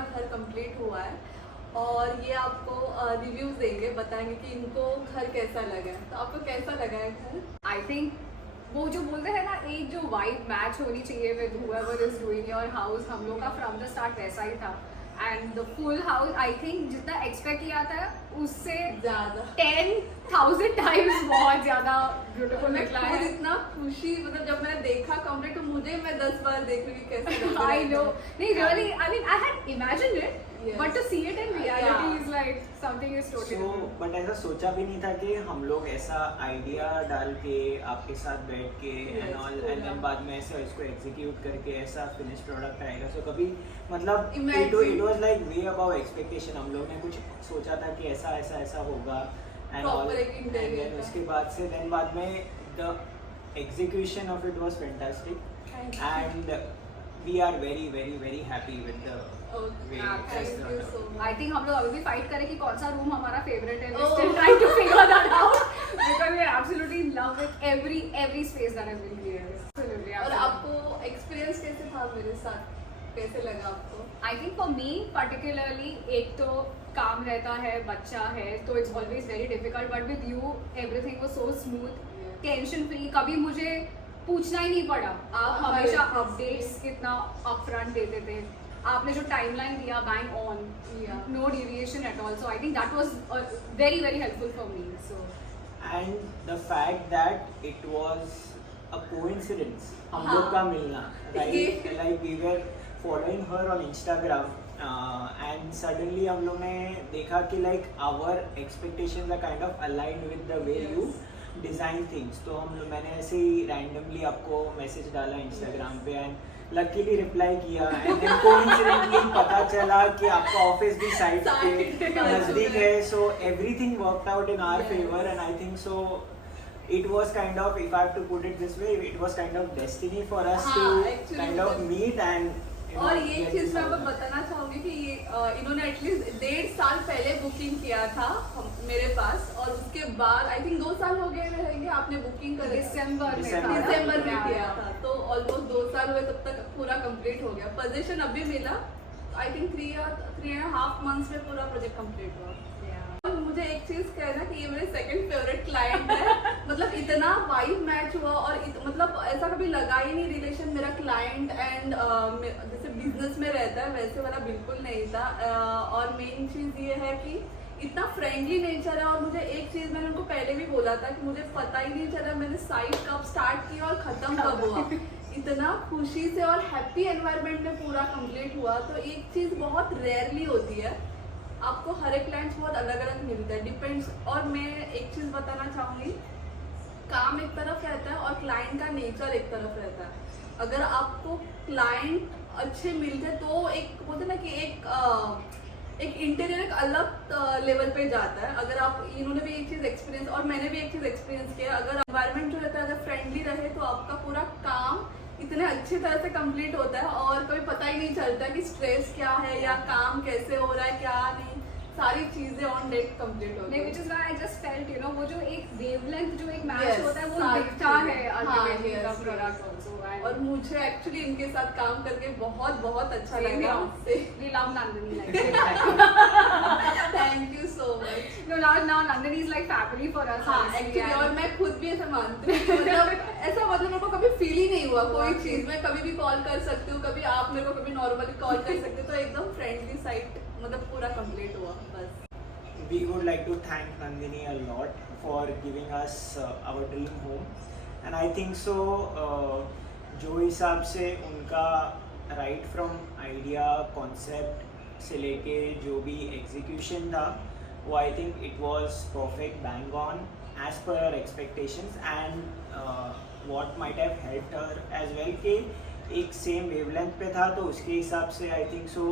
घर कंप्लीट हुआ है और ये आपको रिव्यूज देंगे, बताएंगे कि इनको घर कैसा लगा है। तो आपको कैसा लगा है घर? आई थिंक वो जो बोलते हैं ना, एक जो वाइब मैच होनी चाहिए with whoever is doing your house, हम लोग का फ्रॉम द स्टार्ट वैसा ही था। And the full house I think जितना एक्सपेक्ट किया था उससे ज्यादा 10,000 टाइम्स बहुत ज्यादा ब्यूटीफुल निकला है। इतना खुशी, मतलब जब मैंने देखा कंप्लीट तो मुझे, मैं 10 बार देख रही कैसे I know, नहीं really, I mean I had imagined it, but to see it in reality is like something is totally different. But ऐसा सोचा भी नहीं था कि हम लोग ऐसा आइडिया डाल के आपके साथ बैठ के एंड ऑल, एंड देन बाद में ऐसे इसको एग्जीक्यूट करके ऐसा फिनिश प्रोडक्ट आएगा। सो कभी मतलब it was like way about expectation. हम लोग ने कुछ सोचा था कि ऐसा ऐसा ऐसा होगा एंड ऑल, एंड देन उसके बाद से देन बाद में the execution of it was fantastic and we are very very very happy with the I think हम लोग अभी भी फाइट करें कि कौन सा रूम हमारा फेवरेट है। We still trying to figure that out because we absolutely love it, every space that has been created. Absolutely. और आपको एक्सपीरियंस कैसे था मेरे साथ, कैसे लगा आपको? I think for me particularly, एक तो काम रहता है, बच्चा है, तो it's always very difficult, but with you everything was so smooth, tension free। कभी मुझे पूछना ही नहीं पड़ा, आप हमेशा अपडेट्स कितना अपफ्रंट देते थे। आपने जो टाइमलाइन दिया bang on, no deviation at all, so I think that was very very helpful for me. So and the fact that it was a coincidence हम लोग का मिलना, right? Like we were following her on Instagram and suddenly हम लोग ने देखा कि like our expectations are kind of aligned with the way you design things. तो हम लोग, मैंने ऐसे ही रैंडमली आपको मैसेज डाला इंस्टाग्राम पे एंड लकीली रिप्लाई किया एंड देन कोइंसिडेंटली पता चला कि आपका ऑफिस भी साइड पे नजदीक है। So everything worked out in our favour and I think so it was kind of, if I have to put it this way, it was kind of destiny for us to kind of meet and और ये चीज मैं आपको बताना चाहूंगी कि ये इन्होंने एटलीस्ट 1.5 साल पहले बुकिंग किया था मेरे पास, और उसके बाद आई थिंक 2 साल हो गए रहेंगे आपने बुकिंग कर दिसंबर में किया था, तो ऑलमोस्ट 2 साल हुए तब तक पूरा कंप्लीट हो गया। पोजीशन अभी मिला, आई थिंक 3.5 मंथ्स में पूरा प्रोजेक्ट कंप्लीट हुआ। मुझे एक चीज कहना कि ये मेरे सेकंड फेवरेट क्लाइंट है। मतलब इतना वाइब मैच हुआ और मतलब ऐसा कभी लगा ही नहीं रिलेशन मेरा क्लाइंट एंड जैसे बिजनेस में रहता है वैसे वाला बिल्कुल नहीं था। और मेन चीज ये है कि इतना फ्रेंडली नेचर है। और मुझे एक चीज मैंने उनको पहले भी बोला था कि मुझे पता ही नहीं चला मैंने साइट कब स्टार्ट किया और खत्म कब हुआ। इतना खुशी से और हैप्पी एनवायरनमेंट में पूरा कंप्लीट हुआ। तो एक चीज बहुत रेयरली होती है, आपको हर एक क्लाइंट बहुत अलग अलग मिलता है, डिपेंड्स। और मैं एक चीज बताना चाहूंगी, काम एक तरफ रहता है और क्लाइंट का नेचर एक तरफ रहता है। अगर आपको क्लाइंट अच्छे मिलते हैं तो एक बोलते ना कि एक इंटीरियर एक अलग लेवल पे जाता है। अगर आप, इन्होंने भी एक चीज एक्सपीरियंस और मैंने भी एक चीज एक्सपीरियंस किया, अगर एनवायरनमेंट जो रहता है अगर फ्रेंडली रहे तो आपका पूरा काम इतने अच्छी तरह से कंप्लीट होता है और कभी पता ही नहीं चलता कि स्ट्रेस क्या है या काम कैसे हो रहा है क्या नहीं, सारी चीजें ऑन डेट कंप्लीट होती है। Which is why I just felt you know वो जो एक वेवलेंथ जो एक मैच होता है वो दिखता है अल्टीमेटली द प्रोडक्ट आल्सो। और मुझे एक्चुअली इनके साथ काम करके बहुत बहुत अच्छा लगा। We love Nandini like thank you so much. No now Nandini is like family for us actually. और मैं खुद भी ऐसा मानती हूँ, मतलब ऐसा मतलब मेरे को कभी फील ही नहीं हुआ कोई चीज। मैं कभी भी कॉल कर सकती हूँ, कभी आप मेरे को कभी नॉर्मली कॉल कर सकते हो, तो एकदम फ्रेंडली साइट मतलब पूरा कंप्लीट हुआ बस। We would like to thank Nandini a lot for giving us our dream home, and I think so जो हिसाब से उनका राइट फ्रॉम आइडिया कॉन्सेप्ट से लेके जो भी एग्जीक्यूशन था वो I think it was perfect bang on as per our expectations and what might have helped her as well के एक सेम वेवलेंथ पे था, तो उसके हिसाब से आई think so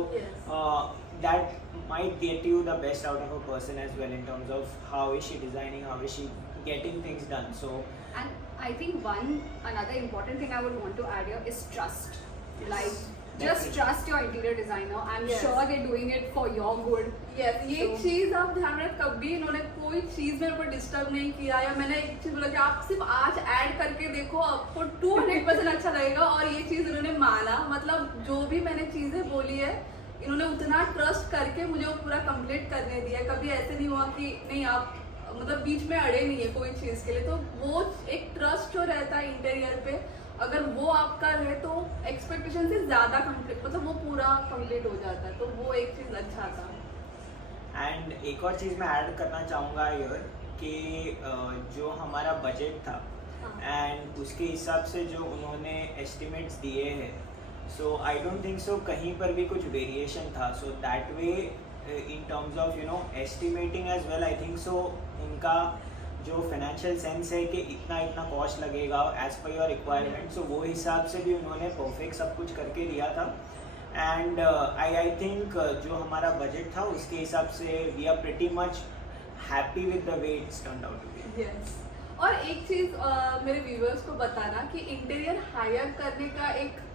that might get you the best out of a person as well in terms of how is she designing, how is she getting things done. So and I think another important thing I would want to add here is trust. Yes, like definitely. just trust your interior designer. I'm Yes. sure they're doing it for your good. Yes, ये चीज आप ध्यान रखें, कभी इन्होंने कोई चीज मेरे को डिस्टर्ब नहीं किया। या मैंने एक चीज बोला कि आप सिर्फ आज ऐड करके देखो आपको 200% अच्छा लगेगा, और ये चीज उन्होंने माना। मतलब जो भी मैंने चीजें बोली है इन्होंने उतना ट्रस्ट करके मुझे वो पूरा कंप्लीट करने दिया। कभी ऐसे नहीं हुआ कि नहीं आप मतलब बीच में अड़े नहीं है कोई चीज़ के लिए। तो वो एक ट्रस्ट जो रहता है इंटीरियर पे, अगर वो आपका रहे तो एक्सपेक्टेशन से ज़्यादा कंप्लीट मतलब वो पूरा कंप्लीट हो जाता है। तो वो एक चीज़ अच्छा था। एंड एक और चीज़ मैं ऐड करना चाहूँगा यार कि जो हमारा बजट था एंड उसके हिसाब से जो उन्होंने एस्टिमेट्स दिए हैं, सो आई डोंट थिंक सो कहीं पर भी कुछ वेरिएशन था। So that way in terms of you know estimating as well, I think so उनका जो फाइनेंशियल सेंस है कि इतना इतना कॉस्ट लगेगा एज पर योर रिक्वायरमेंट, सो वो हिसाब से भी उन्होंने परफेक्ट सब कुछ करके दिया था। एंड आई थिंक जो हमारा बजट था उसके हिसाब से we are pretty much happy with the way it's turned out to be. Yes. और एक चीज़ मेरे व्यूवर्स को बताना कि इंटीरियर हायर करने का एक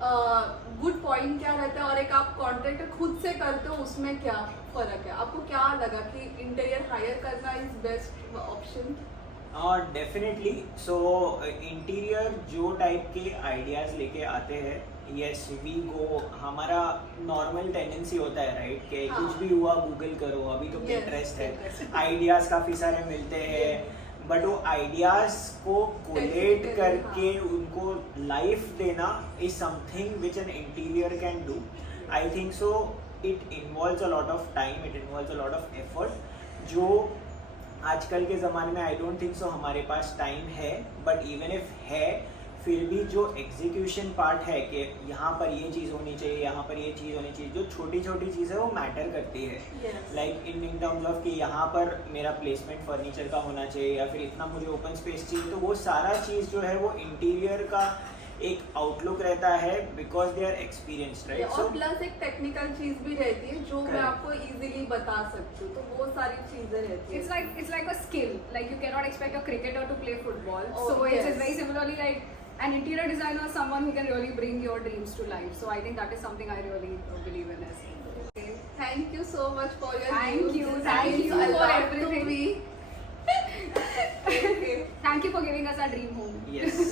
गुड पॉइंट क्या रहता है और एक आप कॉन्ट्रैक्टर खुद से करते हो उसमें क्या फ़र्क है? आपको क्या लगा कि इंटीरियर हायर करना is best option? Definitely. So interior जो टाइप के आइडियाज़ लेके आते हैं, यस वी गो, हमारा नॉर्मल टेंडेंसी होता है राइट कि हाँ. कुछ भी हुआ गूगल करो, अभी तो Yes, पिंटरेस्ट है, Pinterest. आइडियाज़ काफ़ी सारे मिलते हैं, बट वो आइडियाज़ को कोलेट Technically, करके हाँ. उनको लाइफ देना is something which an interior can do. I think so it involves a lot of time, it involves a lot of effort, जो आजकल के ज़माने में आई डोंट थिंक सो हमारे पास टाइम है। बट इवन इफ है फिर भी जो एग्जीक्यूशन पार्ट है कि यहाँ पर ये चीज़ होनी चाहिए, यहाँ पर ये चीज़ होनी चाहिए, जो छोटी छोटी चीज़ है वो मैटर करती है। Yes. Like in terms of कि यहाँ पर मेरा प्लेसमेंट फर्नीचर का होना चाहिए या फिर इतना मुझे ओपन स्पेस चाहिए, तो वो सारा चीज़ जो है वो इंटीरियर का एक आउटलुक रहता है because they are experienced right. और प्लस एक टेक्निकल चीज भी रहती है जो मैं Correct. आपको इजीली बता सकती हूँ। तो वो सारी चीजें रहती है। It's like a skill. Like you cannot expect a cricketer to play football. Oh, So it's yes. very similarly like an interior designer is someone who can really bring your dreams to life. So I think that is something I really believe in as. Okay. Thank you so much for your Thank views. you. This Thank means you a for lot to everything. me. Okay. Thank you for giving us our dream home. Yes.